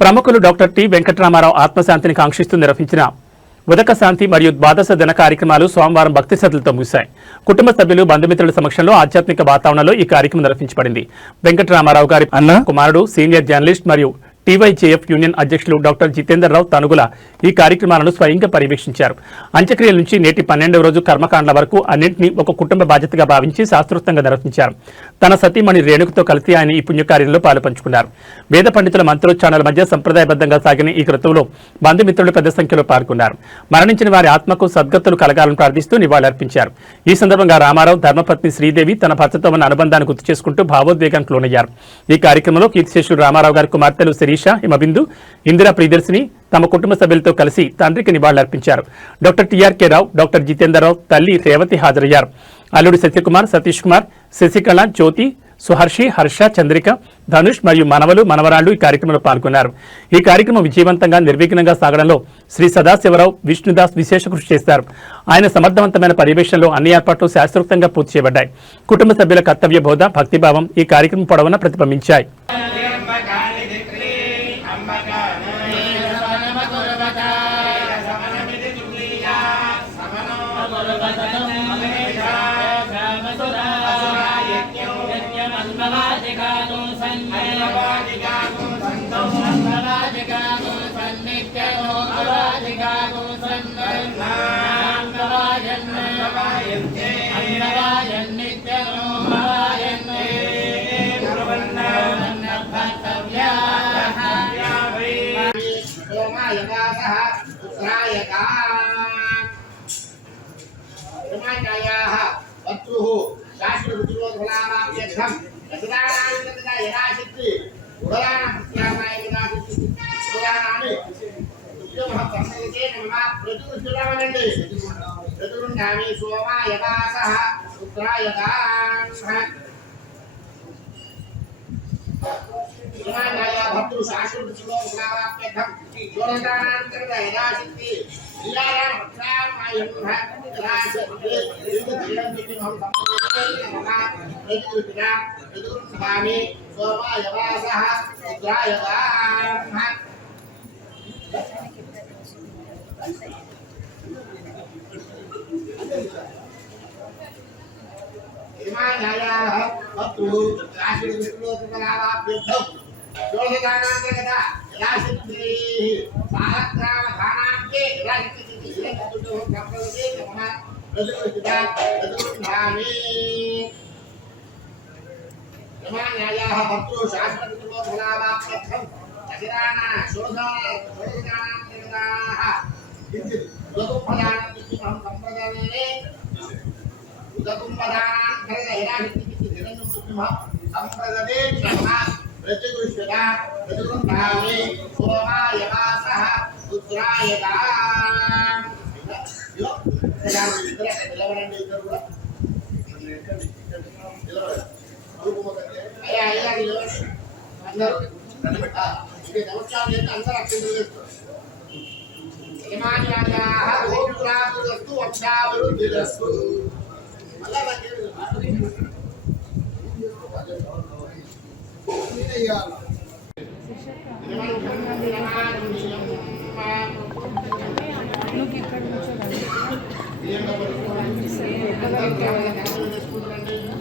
ప్రముఖులు doctor T Venkataramarao ఆత్మశాంతిని కాంక్షిస్తూ నిర్వహించిన ఉదక శాంతి మరియు ద్వాదశ దిన కార్యక్రమాలు సోమవారం భక్తి శ్రద్ధలతో ముగిశాయి. కుటుంబ సభ్యులు బంధుమిత్రుల సమక్షంలో ఆధ్యాత్మిక వాతావరణంలో ఈ కార్యక్రమం నిర్వహించబడింది. వెంకటరామారావు గారి అన్న కుమారుడు సీనియర్ జర్నలిస్ట్ మరియు టీవైజేఎఫ్ యూనియన్ అధ్యక్షులు డాక్టర్ జితేందర్రావు తనుగుల ఈ కార్యక్రమాలను స్వయంగా పర్యవేక్షించారు. అంత్యక్రియల నుంచి నేటి 12వ రోజు కర్మకాండల వరకు అన్నింటినీ ఒక కుటుంబ బాధ్యతగా భావించి శాస్త్రోక్తంగా నిర్వహించారు. తన సతీమణి రేణుకతో కలిసి ఆయన ఈ పుణ్యకార్యంలో పాలుపంచుకున్నారు. వేద పండితుల మంత్రోచ్చారణల మధ్య సంప్రదాయబద్ధంగా సాగిన ఈ క్రతువులో బంధుమిత్రులు పెద్ద సంఖ్యలో పాల్గొన్నారు. మరణించిన వారి ఆత్మకు సద్గతులు కలగాలని ప్రార్థిస్తూ నివాళులర్పించారు. ఈ సందర్భంగా రామారావు ధర్మపత్ని శ్రీదేవి తన భర్తతో ఉన్న అనుబంధాన్ని గుర్తు చేసుకుంటూ భావోద్వేగానికి లోనయ్యారు. ఈ కార్యక్రమంలో కీర్తిశేషులు రామారావు గారి కుమార్తెలు శిరీష, హిమబిందు, ఇందిరా ప్రియదర్శిని తమ కుటుంబ సభ్యులతో కలిసి తండ్రికి నివాళులర్పించారు. డాక్టర్ టిఆర్కే రావు, డాక్టర్ జితేందర్రావు తల్లి రేవతి హాజరయ్యారు. అల్లుడు సత్యకుమార్, సతీష్ కుమార్, శశికళ, జ్యోతి, సుహర్షి, హర్ష, చంద్రిక, ధనుష్ మరియు మనవలు మనవరాళ్లు ఈ కార్యక్రమంలో పాల్గొన్నారు. ఈ కార్యక్రమం విజయవంతంగా నిర్విఘ్నంగా సాగడంలో శ్రీ సదాశివరావు విష్ణుదాస్ విశేష కృషి చేశారు. ఆయన సమర్థవంతమైన పర్యవేక్షణలో అన్ని ఏర్పాట్లు శాస్త్రోక్తంగా పూర్తి చేయబడ్డాయి. కుటుంబ సభ్యుల కర్తవ్య బోధ, భక్తిభావం ఈ కార్యక్రమం పొడవునా ప్రతిబింబించాయి.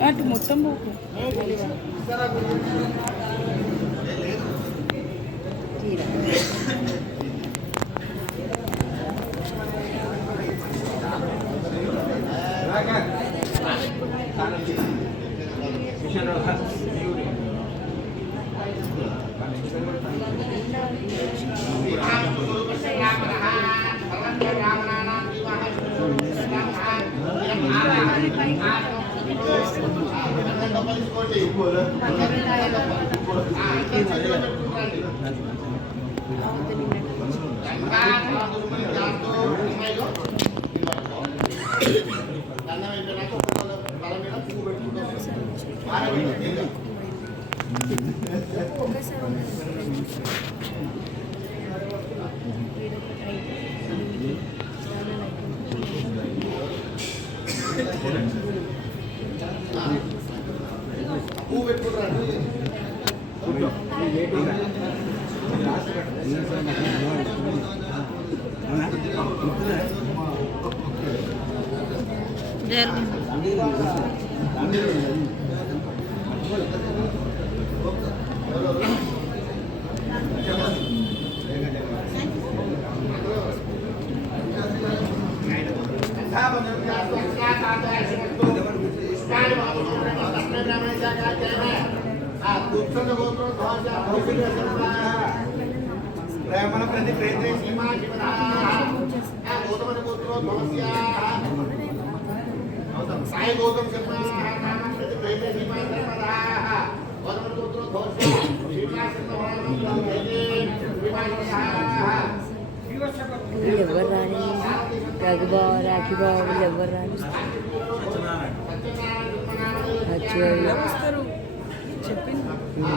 అటు మొత్తం పువ్వు పెట్టుకుంటారు మన ప్రతి ప్రయత్నే సీమా శివనా గౌతమ గోత్రో ధ్వస్యా సాయి గౌతమ్ శర్మ ప్రతి ప్రయత్నే సీమా శర్మదా గౌతమ గోత్రో ధ్వస్యా సీమా శర్మ సీమా శర్మదా ఎవరు రాని రఘుబావ రాఖీ బావ వీళ్ళు ఎవరు రాని వస్తారు చెప్పింది శర్మ